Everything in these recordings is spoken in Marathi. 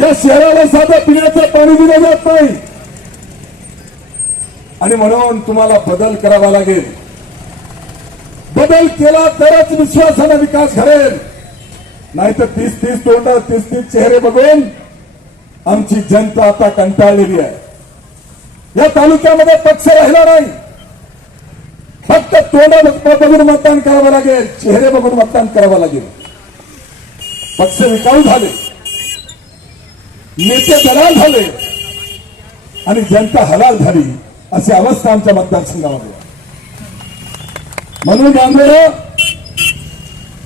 या शहराला साधं पिण्याचं पाणी दिलं जात नाही. आणि म्हणून तुम्हाला बदल करावा लागेल. बदल केला तरच विश्वासाला विकास घडेल. नाहीतर तीस तीस तोंड तीस तीस चेहरे बघून आमची जनता आता कंटाळलेली आहे. या तालुक्यामध्ये पक्ष राहिला नाही. फक्त तोंड बघून मतदान करावं लागेल चेहरे बघून मतदान करावं लागेल. पक्ष विकाऊ झाले. नेते दलाल झाले. आणि जनता हलाल झाली. अशी अवस्था आमच्या मतदारसंघामध्ये म्हणून बांधलेलं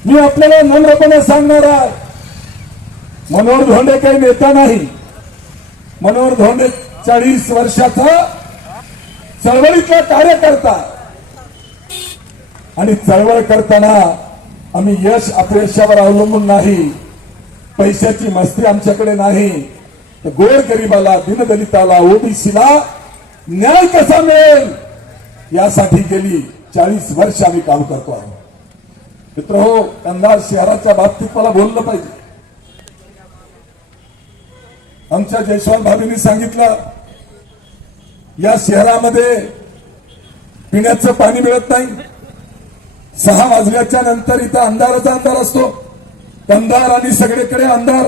मी आपल्याला नम्रपणे सांगणार आहे. मनोहर धोंडे काही नेता नाही. मनोहर धोंडे चाळीस वर्षाचा चळवळीतला कार्यकर्ता. आणि चळवळ करताना आम्ही यश अपयशावर अवलंबून नाही. पैशाची मस्ती आमच्याकडे नाही. गोर गरिबाला दिनदलिताला ओबीसीला न्याय कसा मिळेल? यासाठी गेली चाळीस वर्ष आम्ही काम करतो आहोत. मित्र हो कंधार शहराच्या बाबतीत मला बोललं पाहिजे. आमच्या जयस्वाल भाभींनी सांगितलं या शहरामध्ये पिण्याचं पाणी मिळत नाही. सहा वाजल्याच्या नंतर इथं अंधाराचा अंधार असतो. कंधार आणि सगळीकडे अंधार.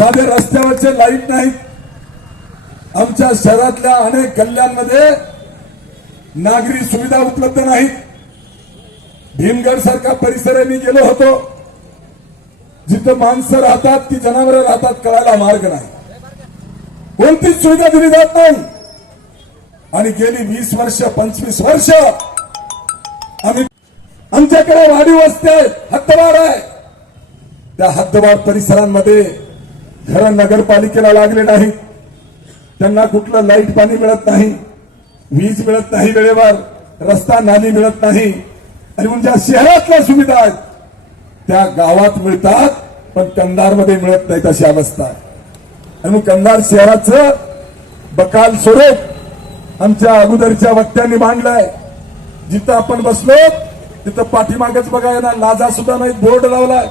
साधे रस्त्यावरचे लाइट नाहीत. आमच्या शहरातल्या अनेक गल्ल्यांमध्ये नागरी सुविधा उपलब्ध नाहीत. भीमगड सारखा परिसर मी गेलो होतो. जिथं माणसं राहतात ती जनावरं राहतात कळायला मार्ग नाही. कोणतीच सुविधा दिली जात नाही. आणि गेली वीस वर्ष पंचवीस वर्ष आम्ही आमच्याकडे वाढीव वस्ती आहेत हद्दवाड आहे. त्या हद्दवाड परिसरांमध्ये घरं नगरपालिकेला लागले नाही त्यांना कुठलं लाइट पाणी मिळत नाही. वीज मिळत नाही वेळेवर. रस्ता नाली मिळत नाही. आणि म्हणजे शहरातल्या सुविधा आहेत. त्या गावात मिळतात पण कंधारमध्ये मिळत नाहीत अशी अवस्था आहे. आणि मग कंधार शहराचं बकाल स्वरूप आमच्या अगोदरच्या वक्त्यांनी मांडलंय. जिथं आपण बसलो तिथं पाठीमागच बघायला लाजा सुद्धा नाही बोर्ड लावलाय.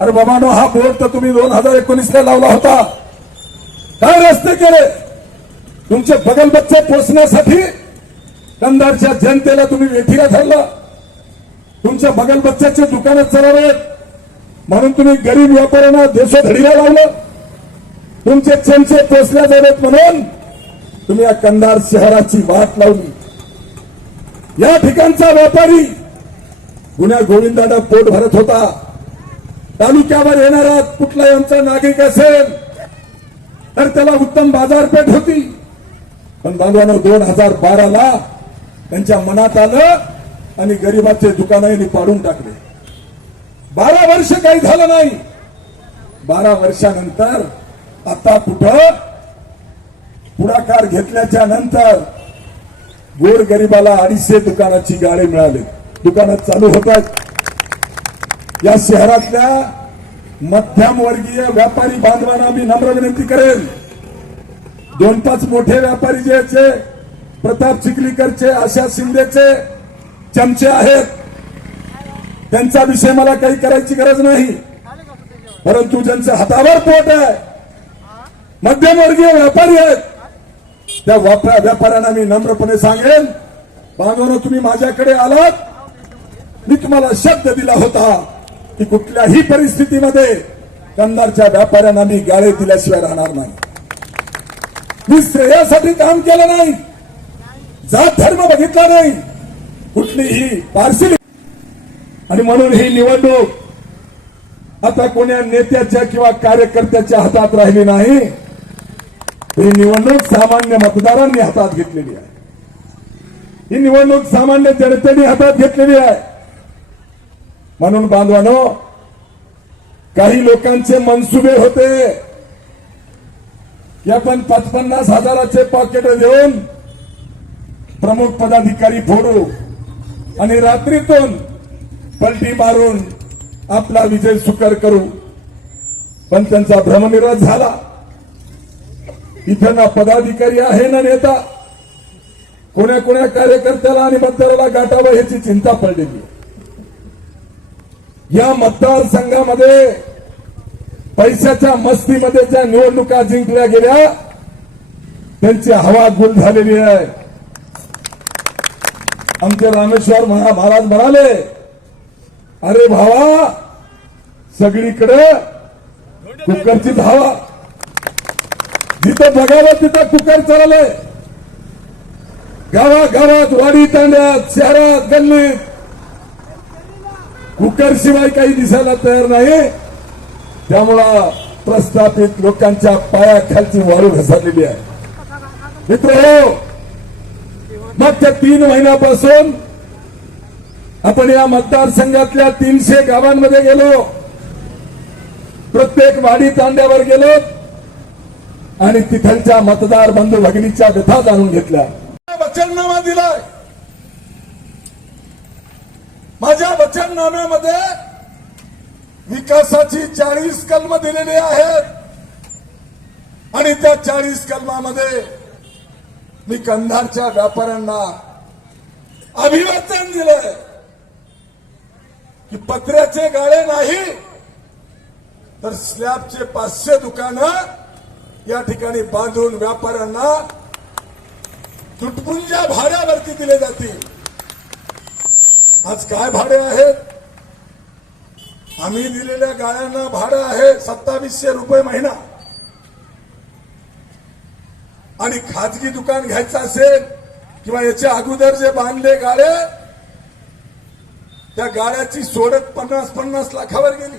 अरे बाबानो हा बोर्ड तर तुम्ही दोन हजार एकोणीसला लावला होता. काय रस्ते केले? तुमचे बगल बच्चे पोचण्यासाठी कंधारच्या जनतेला तुम्ही वेठीला ठरला तुमच्या बगल बच्च्याचे दुकानं चालवत म्हणून तुम्ही गरीब व्यापाऱ्यांना देशोधडीला लावलं. तुमचे चमचे पोचल्या जावेत म्हणून तुम्ही या कंधार शहराची वाट लावली. या ठिकाणचा व्यापारी गुन्ह्या गोविंदानं पोट भरत होता. तालुक्यावर येणारा कुठला यांचा नागरिक असेल तर त्याला उत्तम बाजारपेठ होती. पण बांधवानं दोन हजार बाराला त्यांच्या मनात आलं आणि गरिबाचे दुकानही पाडून टाकले. बारा वर्ष काही झालं नाही. बारा वर्षानंतर आता कुठं पुढाकार घेतल्याच्या नंतर गोरगरिबाला अडीचशे दुकानाची गाळे मिळाली. दुकानं चालू होतात. या शहरातल्या मध्यमवर्गीय व्यापारी बांधवांना मी नम्र विनंती करेन. दोन पाच मोठे व्यापारी जे आहेत, प्रताप चिखलीकरचे आशा शिंदेचे चमचे आहेत त्यांचा विषय मला काही करायची गरज नाही. परंतु ज्यांच्या हातावर पोट आहे मध्यमवर्गीय व्यापारी आहेत त्या व्यापाऱ्यांना मी नम्रपणे सांगेन बांधवांना तुम्ही माझ्याकडे आलात. मी तुम्हाला शब्द दिला होता. की कुठल्याही परिस्थितीमध्ये कंदारच्या व्यापाऱ्यांना मी गाळे दिल्याशिवाय राहणार नाही. मी श्रेयासाठी काम केलं नाही. जात धर्म बघितला नाही. कुठलीही पारसी आणि म्हणून ही निवडणूक आता कोण्या नेत्याच्या किंवा कार्यकर्त्याच्या हातात राहिली नाही ही निवडणूक सामान्य मतदारांनी हातात घेतलेली आहे. ही निवडणूक सामान्य जनतेने हातात घेतलेली आहे. म्हणून बांधवानो काही लोकांचे मनसुबे होते की आपण पाच पन्नास हजाराचे पॉकेट देऊन प्रमुख पदाधिकारी फोडू आणि रात्रीतून पलटी मारून आपला विजय सुकर करू. पण त्यांचा भ्रमनिरोध झाला. इथं ना पदाधिकारी आहे ना नेता. कोण्या कोण्या कार्यकर्त्याला आणि मतदाराला गाठावं ह्याची चिंता पडलेली आहे. या मतदारसंघामध्ये पैशाच्या मस्तीमध्ये ज्या निवडणुका जिंकल्या गेल्या त्यांची हवा गुल झालेली आहे. आमचे रामेश्वर महा- महाराज म्हणाले अरे भावा सगळीकडे कुकरची धावा. जिथं बघावं तिथं कुकर चाललंय. गावागावात वाडी तांड्यात शहरात गल्लीत कुकर शिवाय काही दिसायला तयार नाही त्यामुळं प्रस्थापित लोकांच्या पायाखालची वाळू घसरलेली आहे. मित्र हो, मागच्या तीन महिन्यापासून आपण या मतदारसंघातल्या तीनशे गावांमध्ये गेलो. प्रत्येक वाडी तांड्यावर गेलो आणि तिथलच्या मतदार बंधू भगिनीच्या व्यथा जाणून घेतल्या. वचननामा दिलाय. माझ्या वचननाम्यामध्ये विकासाची चाळीस कलम दिलेली आहेत. आणि त्या चाळीस कलमामध्ये मी कंधारच्या व्यापाऱ्यांना अभिवाचन दिलंय की पत्र्याचे गाळे नाही तर स्लॅबचे पाचशे दुकानं या ठिकाणी बांधून व्यापाऱ्यांना तुटपुंजा भाड्यावरती दिले जातील. आज काय भाडे आहेत? आम्ही दिलेल्या गाळ्यांना भाडं आहे सत्तावीसशे रुपये महिना. आणि खाजगी दुकान घ्यायचं असेल किंवा याच्या अगोदर जे बांधले गाळे त्या गाड्याची सोडत पन्नास पन्नास लाखावर गेली.